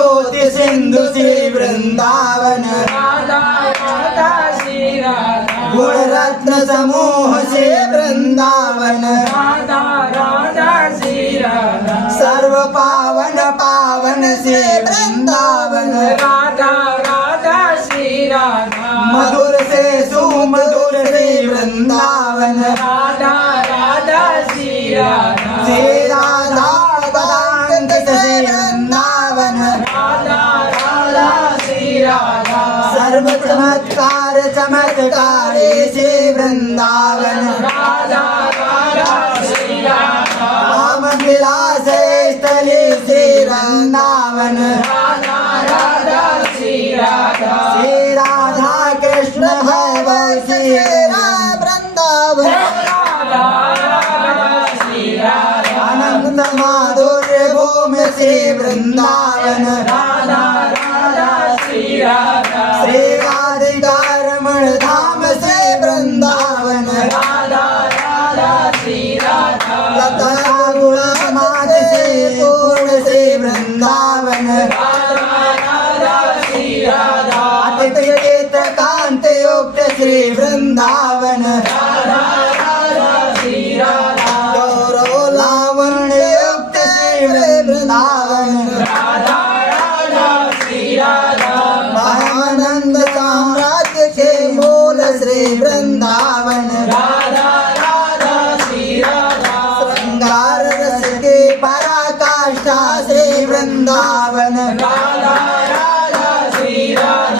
ज्योति सिंधु श्री वृंदावन राधा राधा श्री राधा गुण रत्न समूह से वृंदावन राधा राधा श्री राधा सर्व पावन पावन से वृंदावन राधा राधा श्री राधा मधुर से सुमधुर से वृंदावन राधा राधा श्री राधा श्री राधा पदांकित से वृंदावन राधा राधा श्री राधा सर्व चमत्कार चमत्कारे से वृंदावन राधा राधा श्री राधा राम विलास स्थले से वृंदावन राधा राधा श्री राधा श्री राधा कृष्ण भैरव श्री वृंदावन राधा राधा श्री राधा अनंत माधुर्य भूमि से वृंदावन राधा राधा श्री राधा श्री राधिका रमण धाम से वृंदावन राधा राधा श्री राधा लता गुणमाद से पूर्ण से वृंदावन राधा राधा श्री राधा अतिथि चित्र कांत युक्त श्री वृंदावन राधा राधा श्री राधा गौरव लावण्य युक्त श्री वृंदावन राधा राधा श्री राधा महानंद साम्राज्य के मूल श्री वृंदावन राधा